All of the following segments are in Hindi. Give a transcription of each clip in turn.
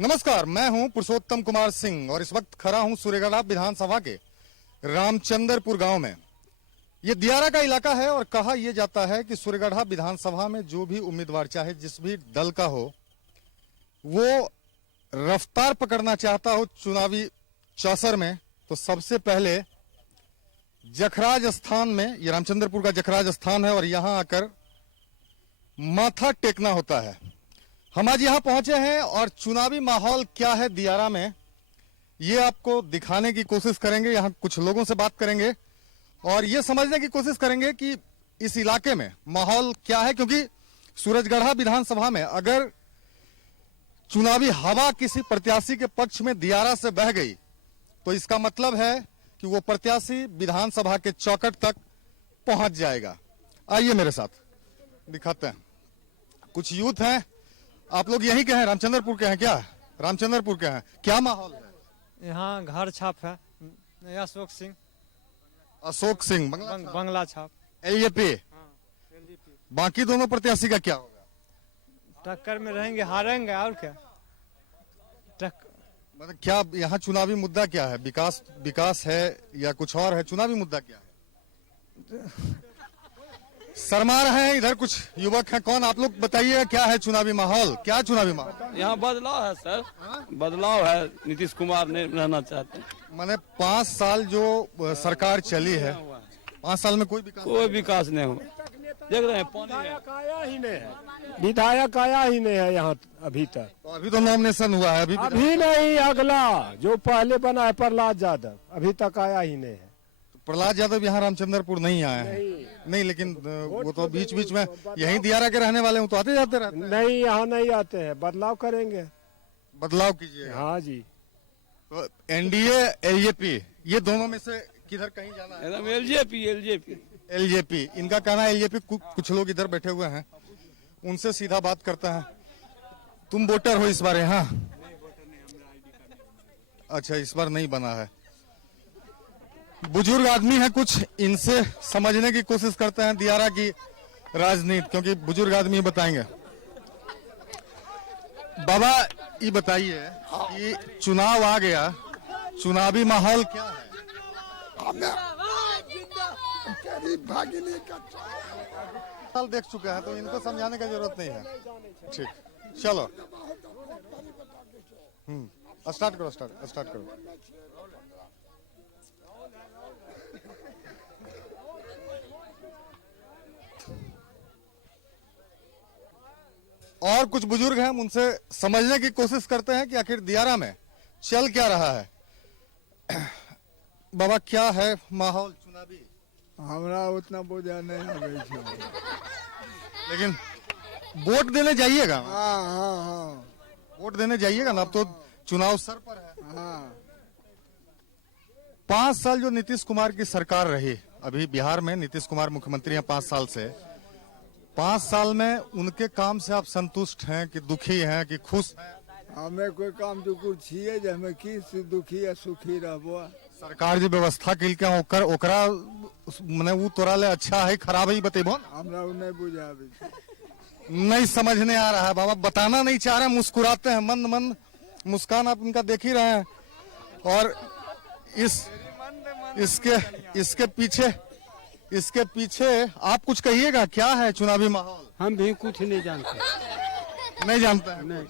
नमस्कार, मैं हूं पुरुषोत्तम कुमार सिंह और इस वक्त खड़ा हूं सूर्यगढ़ा विधानसभा के रामचंद्रपुर गांव में। ये दियारा का इलाका है और कहा यह जाता है कि सूर्यगढ़ा विधानसभा में जो भी उम्मीदवार चाहे जिस भी दल का हो, वो रफ्तार पकड़ना चाहता हो चुनावी चौसर में, तो सबसे पहले जखराज स्थान में, ये रामचंद्रपुर का जखराज स्थान है और यहां आकर माथा टेकना होता है। हम आज यहां पहुंचे हैं और चुनावी माहौल क्या है दियारा में, ये आपको दिखाने की कोशिश करेंगे। यहां कुछ लोगों से बात करेंगे और ये समझने की कोशिश करेंगे कि इस इलाके में माहौल क्या है, क्योंकि सूरजगढ़ा विधानसभा में अगर चुनावी हवा किसी प्रत्याशी के पक्ष में दियारा से बह गई तो इसका मतलब है कि वो प्रत्याशी विधानसभा के चौखट तक पहुंच जाएगा। आइए मेरे साथ दिखाते हैं। कुछ यूथ हैं, आप लोग यहीं के हैं, रामचंद्रपुर के हैं क्या? रामचंद्रपुर के हैं, क्या माहौल है यहाँ? घर छाप है, अशोक सिंह। अशोक सिंह बंगला छाप, एलजेपी। बाकी दोनों प्रत्याशी का क्या होगा? टक्कर में रहेंगे, हारेंगे और क्या। मतलब क्या यहाँ चुनावी मुद्दा क्या है? विकास है या कुछ और है? चुनावी मुद्दा क्या है? शर्मा रहे हैं, इधर कुछ युवक हैं। कौन आप लोग बताइए, क्या है चुनावी माहौल? क्या चुनावी माहौल? यहाँ बदलाव है सर, बदलाव है। नीतीश कुमार ने रहना चाहते हैं। मैंने 5 साल जो सरकार चली है, 5 साल में कोई विकास नहीं हुआ। देख रहे हैं पानी है। आया ही नहीं है, विधायक आया ही नहीं है यहाँ अभी तक। तो अभी तो नॉमिनेशन हुआ है, अभी नहीं, अगला जो पहले बना है प्रहलाद यादव, अभी तक आया ही नहीं है। प्रहलाद यादव यहाँ रामचंद्रपुर नहीं आए हैं। नहीं, लेकिन वो तो बीच बीच में यहीं दियारा के रहने वाले हैं, तो आते जाते रहते हैं। नहीं, यहाँ नहीं आते हैं, बदलाव करेंगे। बदलाव कीजिए। हाँ जी। तो एनडीए एलजेपी, ये दोनों में से किधर कहीं जाना है? एकदम एलजेपी। इनका कहना है एलजेपी। कुछ लोग इधर बैठे हुए हैं, उनसे सीधा बात करते हैं। तुम वोटर हो इस बार यहाँ? अच्छा, इस बार नहीं बना है। बुजुर्ग आदमी है कुछ, इनसे समझने की कोशिश करते हैं दियारा की राजनीति, क्योंकि बुजुर्ग आदमी बताएंगे। बाबा ये बताइए कि चुनाव आ गया, चुनावी माहौल क्या है? साल देख चुके हैं तो इनको समझाने की जरूरत नहीं है। ठीक, चलो स्टार्ट करो। और कुछ बुजुर्ग हैं, हम उनसे समझने की कोशिश करते हैं कि आखिर दियारा में चल क्या रहा है। बाबा, क्या है माहौल चुनावी? हमरा उतना बोझा नहीं लगे छे, लेकिन वोट देने जाइएगा। हाँ। वोट देने जाइएगा ना, अब तो चुनाव सर पर है। हाँ। 5 साल जो नीतीश कुमार की सरकार रही, अभी बिहार में नीतीश कुमार मुख्यमंत्री हैं 5 साल से। 5 साल में उनके काम से आप संतुष्ट हैं कि दुखी हैं कि खुश हैं? हमें कोई काम दुकुर छिए जे हमें की दुखी या सुखी रहबो। सरकार जो व्यवस्था के ओकरा मने वो तोरा ले अच्छा है खराब है बतेबो? हमरा उ नहीं बुझाबे छे, नहीं समझने आ रहा है। बाबा बताना नहीं चाह रहे, मुस्कुराते हैं, मंद मुस्कान आप इनका देख ही रहे हैं। और इसके पीछे आप कुछ कहिएगा, क्या है चुनावी माहौल? हम भी कुछ नहीं जानते। नहीं जानते हैं? नहीं।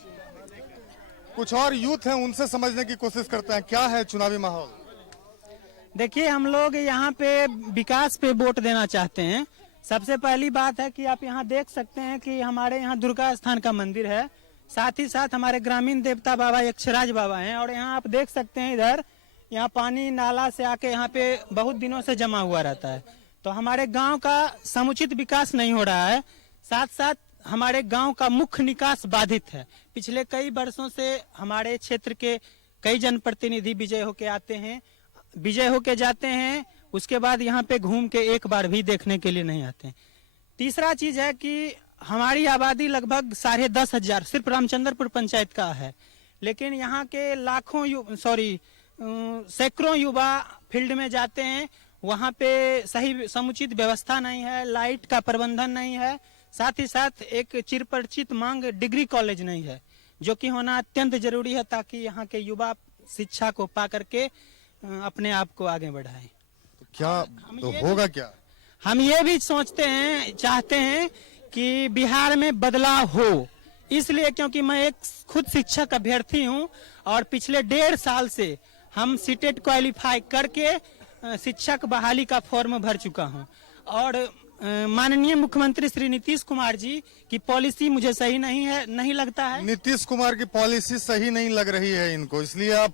कुछ और यूथ हैं, उनसे समझने की कोशिश करते हैं, क्या है चुनावी माहौल? देखिए, हम लोग यहाँ पे विकास पे वोट देना चाहते हैं। सबसे पहली बात है कि आप यहाँ देख सकते हैं कि हमारे यहाँ दुर्गा स्थान का मंदिर है, साथ ही साथ हमारे ग्रामीण देवता बाबा यक्षराज बाबा हैं। और यहाँ आप देख सकते हैं, इधर यहाँ पानी नाला से आके यहाँ पे बहुत दिनों से जमा हुआ रहता है, तो हमारे गांव का समुचित विकास नहीं हो रहा है। साथ साथ हमारे गांव का मुख्य निकास बाधित है। पिछले कई वर्षों से हमारे क्षेत्र के कई जनप्रतिनिधि विजय होके आते हैं, विजय होके जाते हैं, उसके बाद यहाँ पे घूम के एक बार भी देखने के लिए नहीं आते हैं। तीसरा चीज है कि हमारी आबादी लगभग 10,500 सिर्फ रामचंद्रपुर पंचायत का है, लेकिन यहाँ के सैकड़ों युवा फील्ड में जाते हैं, वहाँ पे सही समुचित व्यवस्था नहीं है, लाइट का प्रबंधन नहीं है, साथ ही साथ एक चिरपरिचित मांग डिग्री कॉलेज नहीं है। जो कि होना अत्यंत जरूरी है, ताकि यहाँ के युवा शिक्षा को पा करके अपने आप को आगे बढ़ाएं। तो क्या तो होगा क्या? हम ये भी सोचते हैं, चाहते हैं कि बिहार में बदलाव हो, इसलिए क्योंकि मैं एक खुद शिक्षक अभ्यर्थी हूं और पिछले 1.5 साल से हम सीटेट क्वालिफाई करके शिक्षक बहाली का फॉर्म भर चुका हूं और माननीय मुख्यमंत्री श्री नीतीश कुमार जी की पॉलिसी मुझे सही नहीं लगता है। नीतीश कुमार की पॉलिसी सही नहीं लग रही है इनको, इसलिए आप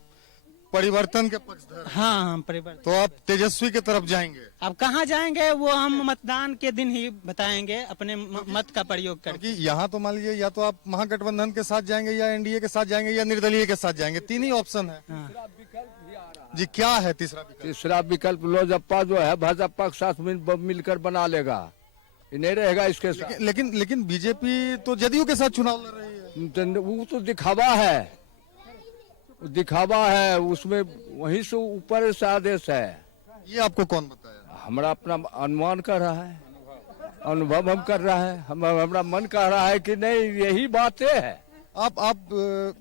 परिवर्तन के पक्षधर हैं। हाँ, परिवर्तन। तो आप तेजस्वी की तरफ जाएंगे? अब कहाँ जाएंगे वो हम मतदान के दिन ही बताएंगे, अपने मत का प्रयोग करके। क्योंकि यहाँ तो मान लीजिए या तो आप महागठबंधन के साथ जाएंगे या एनडीए के साथ जाएंगे या निर्दलीय के साथ जाएंगे, 3 ही ऑप्शन है। हाँ। जी क्या है तीसरा विकल्प? तीसरा विकल्प लोजप्पा जो है भाजपा के साथ मिलकर बना लेगा, ये नहीं रहेगा इसके साथ। लेकिन बीजेपी तो जदयू के साथ चुनाव लड़ रही है। वो तो दिखावा है, उसमें वहीं से ऊपर से आदेश है। ये आपको कौन बताया? हमारा अपना अनुमान कर रहा है, अनुभव हम कर रहा है, हमारा मन कह रहा है कि नहीं यही बातें है। आप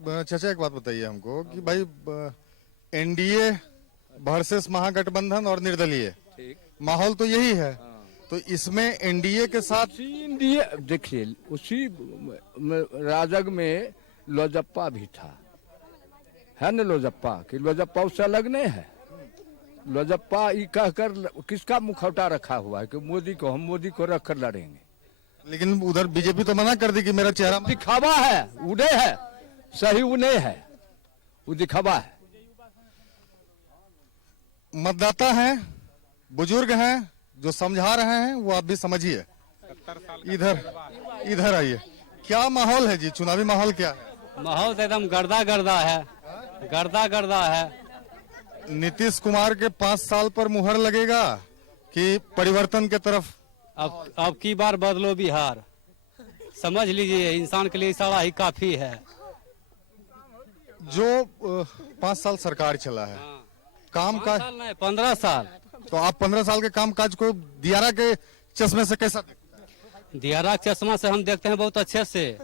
चाचा एक बात बताइए हमको कि भाई एनडीए वर्सेस महागठबंधन और निर्दलीय, माहौल तो यही है, तो इसमें एनडीए के साथ एनडीए देखिए, उसी राजग में लोजप्पा भी था, है न लोजप्पा, कि लोजप्पा उससे अलग नहीं है। लोजप्पा ये कहकर किसका मुखौटा रखा हुआ है कि हम मोदी को रखकर लड़ेंगे, लेकिन उधर बीजेपी तो मना कर दी कि मेरा चेहरा दिखावा है, उड़े है, सही उन्हें है, वो दिखावा है। मतदाता हैं, बुजुर्ग हैं, जो समझा रहे हैं वो आप भी समझिए। इधर आइए, क्या माहौल है जी? चुनावी माहौल क्या है? माहौल तो एकदम गर्दा है। नीतीश कुमार के 5 साल पर मुहर लगेगा कि परिवर्तन के तरफ? अब की बार बदलो बिहार, समझ लीजिए, इंसान के लिए इशारा ही काफी है। जो 5 साल सरकार चला है, काम का 15 साल। तो आप 15 साल के काम काज को दियारा के चश्मे से कैसा देखते हैं? दियारा के चश्मा से हम देखते हैं बहुत अच्छे से,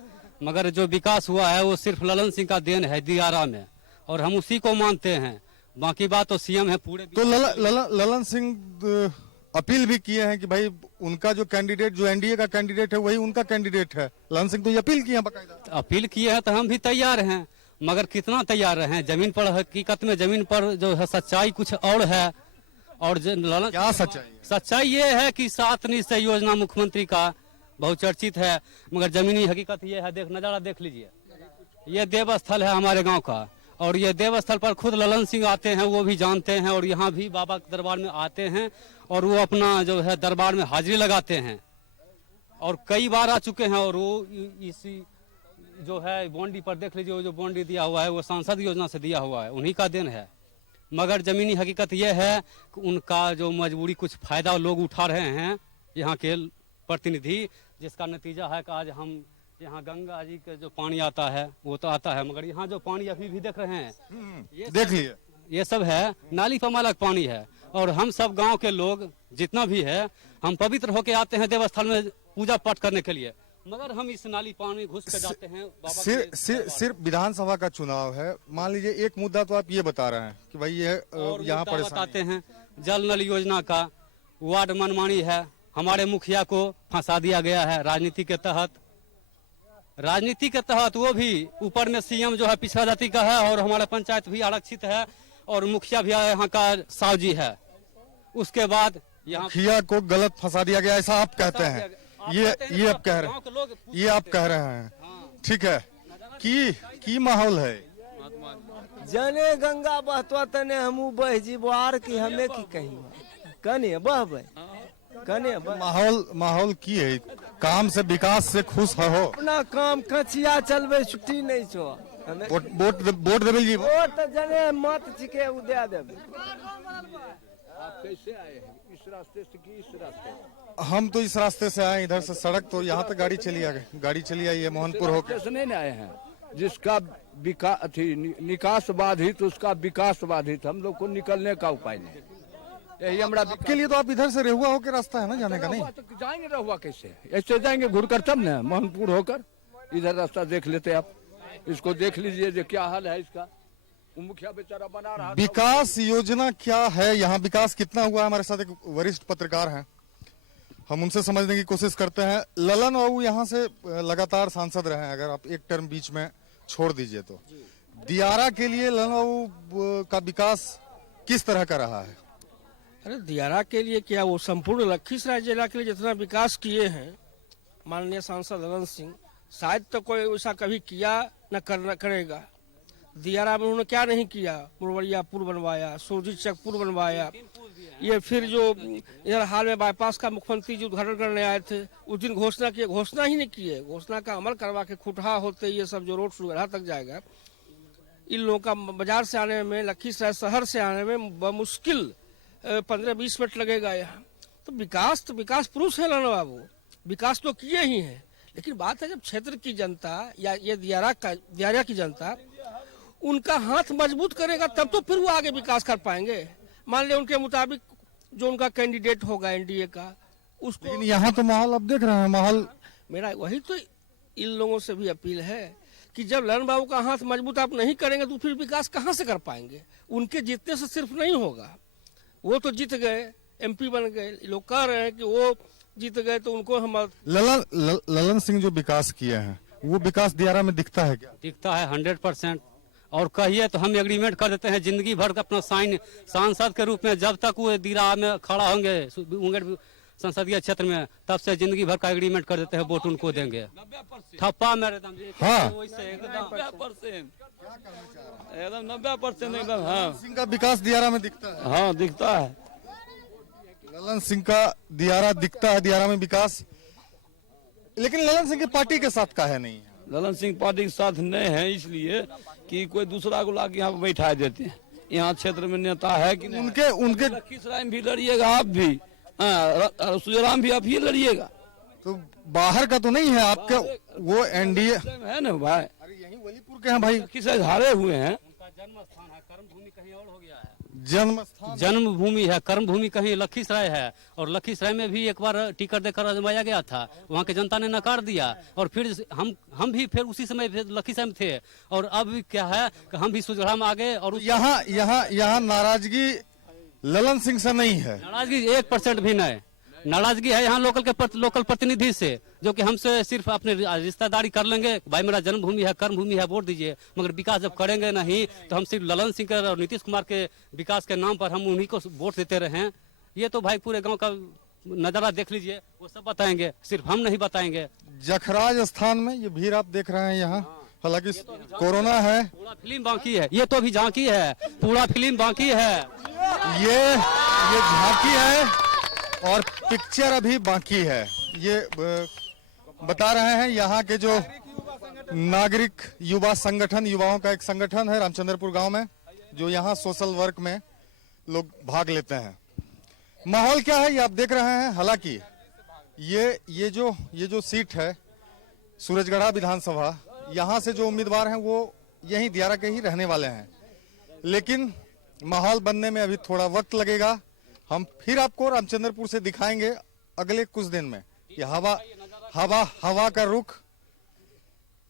मगर जो विकास हुआ है वो सिर्फ ललन सिंह का देन है दियारा में, और हम उसी को मानते हैं। बाकी बात तो सीएम है पूरे। तो ललन सिंह अपील भी किए हैं कि भाई उनका जो कैंडिडेट, जो एनडीए का कैंडिडेट है वही उनका कैंडिडेट है। ललन सिंह तो ये अपील किए हैं बाकायदा। अपील किए हैं तो हम भी तैयार हैं, मगर कितना तैयार हैं? जमीन पर हकीकत में जमीन पर जो है सच्चाई कुछ और है। और क्या सच्चाई है? सच्चाई ये है कि 7 निश्चय योजना मुख्यमंत्री का बहुचर्चित है, मगर जमीनी हकीकत ये है, नजारा देख लीजिए, ये देवस्थल है हमारे गांव का, और ये देवस्थल पर खुद ललन सिंह आते हैं, वो भी जानते हैं, और यहाँ भी बाबा के दरबार में आते हैं और वो अपना जो है दरबार में हाजिरी लगाते हैं, और कई बार आ चुके हैं। और वो इसी जो है बॉन्डी पर देख लीजिए, वो जो बॉन्डी दिया हुआ है वो सांसद योजना से दिया हुआ है, उन्हीं का देन है। मगर जमीनी हकीकत यह है कि उनका जो मजबूरी कुछ फायदा लोग उठा रहे हैं, यहाँ के प्रतिनिधि, जिसका नतीजा है कि आज हम यहाँ गंगा जी का जो पानी आता है वो तो आता है, मगर यहाँ जो पानी अभी भी देख रहे हैं, देख लिए, ये सब है नाली पमालक पानी है। और हम सब गांव के लोग जितना भी है, हम पवित्र होके आते हैं देवस्थल में पूजा पाठ करने के लिए, मगर हम इस नाली पानी घुस के जाते हैं। सिर्फ विधानसभा का चुनाव है, मान लीजिए एक मुद्दा तो आप ये बता रहे हैं कि भाई ये यहाँ पर बताते हैं जल नल योजना का वार्ड मनमानी है, हमारे मुखिया को फंसा दिया गया है राजनीति के तहत, वो भी ऊपर में सीएम जो है पिछड़ा जाति का है, और हमारा पंचायत भी आरक्षित है, और मुखिया भी यहाँ का सावजी है। उसके बाद यहाँ मुखिया को गलत फंसा दिया गया, ऐसा आप कहते हैं? ये आप कह रहे हैं, ये आप कह रहे हैं, ठीक है। की माहौल है? जने गंगा बहतो तने हमू बह जीवार की हमें की कही कने बहबे कने माहौल की है? काम से विकास से खुश हो? अपना काम कचिया चलबे छुट्टी नहीं छो। वोट देबे जी? वोट जने मत छिके उ दे देबे। आप कैसे आए हैं? इस रास्ते से कि इस रास्ते? हम तो इस रास्ते से आए, इधर से सड़क तो यहाँ तक गाड़ी चली आई है मोहनपुर होकर। से नहीं आए हैं, जिसका निकास बाधित उसका विकास बाधित, हम लोग को निकलने का उपाय नहीं। यही हमारा के लिए तो आप इधर से रेहुआ होकर रास्ता है ना जाने का? नहीं तो जाएंगे रहुआ कैसे? ऐसे जाएंगे घुर कर, तब ना मोहनपुर होकर इधर रास्ता देख लेते आप। इसको देख लीजिए जो क्या हाल है इसका। वो मुखिया बेचारा बना रहा था। विकास योजना क्या है यहाँ, विकास कितना हुआ है? हमारे साथ एक वरिष्ठ पत्रकार हैं, हम उनसे समझने की कोशिश करते हैं। ललन बाबू यहाँ से लगातार सांसद रहे हैं, अगर आप एक टर्म बीच में छोड़ दीजिए तो दियारा के लिए ललन बाबू का विकास किस तरह का रहा है? अरे दियारा के लिए क्या, वो संपूर्ण लखीसराय जिला के लिए जितना विकास किए हैं माननीय सांसद ललन सिंह, शायद तो कोई ऐसा कभी किया न करेगा। दियारा में उन्होंने क्या नहीं किया, मुरवरिया पुल बनवाया, सोजी चक पुल बनवाया, ये फिर जो इधर हाल में बाईपास का मुख्यमंत्री जी उद्घाटन करने आए थे उस दिन घोषणा किए, घोषणा ही नहीं किए, घोषणा का अमल करवा के खुटहा होते ये सब जो रोड सुरगढ़ा तक जाएगा, इन लोगों का बाजार से आने में, लखीसराय शहर से आने में बमुश्किल 15-20 मिनट लगेगा यहाँ। तो विकास पुरुष है ललन बाबू, विकास तो किए ही हैं, लेकिन बात है जब क्षेत्र की जनता या ये दियारा की जनता उनका हाथ मजबूत करेगा तब तो फिर वो आगे विकास कर पाएंगे। मान लिया उनके मुताबिक जो उनका कैंडिडेट होगा एनडीए का उसको, लेकिन यहाँ तो माहौल अब देख रहे हैं, माहौल मेरा वही तो इन लोगों से भी अपील है कि जब ललन बाबू का हाथ मजबूत आप नहीं करेंगे तो फिर विकास कहाँ से कर पाएंगे? उनके जीतने से सिर्फ नहीं होगा, वो तो जीत गए, एमपी बन गए, लोग कह रहे हैं कि वो जीत गए तो उनको हम ललन सिंह जो विकास किए हैं वो विकास दियारा में दिखता है क्या? दिखता है 100%। और कहिए तो हम एग्रीमेंट कर देते हैं जिंदगी भर का अपना साइन सांसद के रूप में, जब तक वो दियारा में खड़ा होंगे मुंगेर संसदीय क्षेत्र में, तब से जिंदगी भर का एग्रीमेंट कर देते हैं, वोट उनको देंगे। ठप्पा मेरे दम हाँ। एकदम 90% एकदम। हाँ सिंह का विकास दियारा में दिखता है। हाँ दिखता है, ललन सिंह का दियारा दिखता है, दियारा में विकास। लेकिन ललन सिंह की पार्टी के साथ का है नहीं है। ललन सिंह पार्टी के साथ नहीं है इसलिए कि कोई दूसरा को लाके यहाँ पे बैठा देते हैं। यहाँ क्षेत्र में नेता है कि नहीं? उनके लखीसराय में भी लड़िएगा आप भी, हाँ सुजराम भी आप ही लड़िएगा, तो बाहर का तो नहीं है आपके, वो एनडीए है ना भाई। अरे यही वलीपुर के हैं भाई, लखीसराय हारे हुए हैं। जन्म स्थान है, कर्म भूमि कहीं और हो गया है। जन्म स्थान जन्मभूमि है, कर्म भूमि कहीं लखीसराय है। और लखीसराय में भी एक बार टिकट देकर आजमाया गया था, वहाँ के जनता ने नकार दिया, और फिर हम भी फिर उसी समय लखीसराय में थे। और अब भी क्या है कि हम भी सुजड़ा में आ गए। और यहाँ नाराजगी ललन सिंह से नहीं है, नाराजगी 1% भी नहीं। नाराजगी है यहाँ लोकल प्रतिनिधि से, जो कि हमसे सिर्फ अपने रिश्तेदारी कर लेंगे, भाई मेरा जन्मभूमि है, कर्म भूमि है, वोट दीजिए। मगर विकास जब करेंगे नहीं तो हम सिर्फ ललन सिंह और नीतीश कुमार के विकास के नाम पर हम उन्हीं को वोट देते रहे। ये तो भाई पूरे गांव का नजारा देख लीजिए, वो सब बताएंगे, सिर्फ हम नहीं बताएंगे। जखराज स्थान में ये भीड़ आप देख रहे हैं यहाँ, हालांकि कोरोना है, पूरा फिल्म बाकी है, ये तो अभी झांकी है, पूरा फिल्म बाकी है, ये झांकी है और पिक्चर अभी बाकी है। ये बता रहे हैं यहाँ के जो नागरिक युवा संगठन, युवाओं का एक संगठन है रामचंद्रपुर गांव में, जो यहाँ सोशल वर्क में लोग भाग लेते हैं। माहौल क्या है ये आप देख रहे हैं। हालांकि ये जो सीट है सूरजगढ़ा विधानसभा, यहाँ से जो उम्मीदवार हैं वो यहीं दियारा के ही रहने वाले हैं, लेकिन माहौल बनने में अभी थोड़ा वक्त लगेगा। हम फिर आपको रामचंद्रपुर से दिखाएंगे अगले कुछ दिन में कि हवा का रुख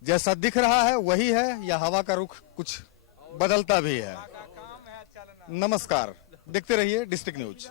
जैसा दिख रहा है वही है, या हवा का रुख कुछ बदलता भी है। नमस्कार, देखते रहिए डिस्ट्रिक्ट न्यूज।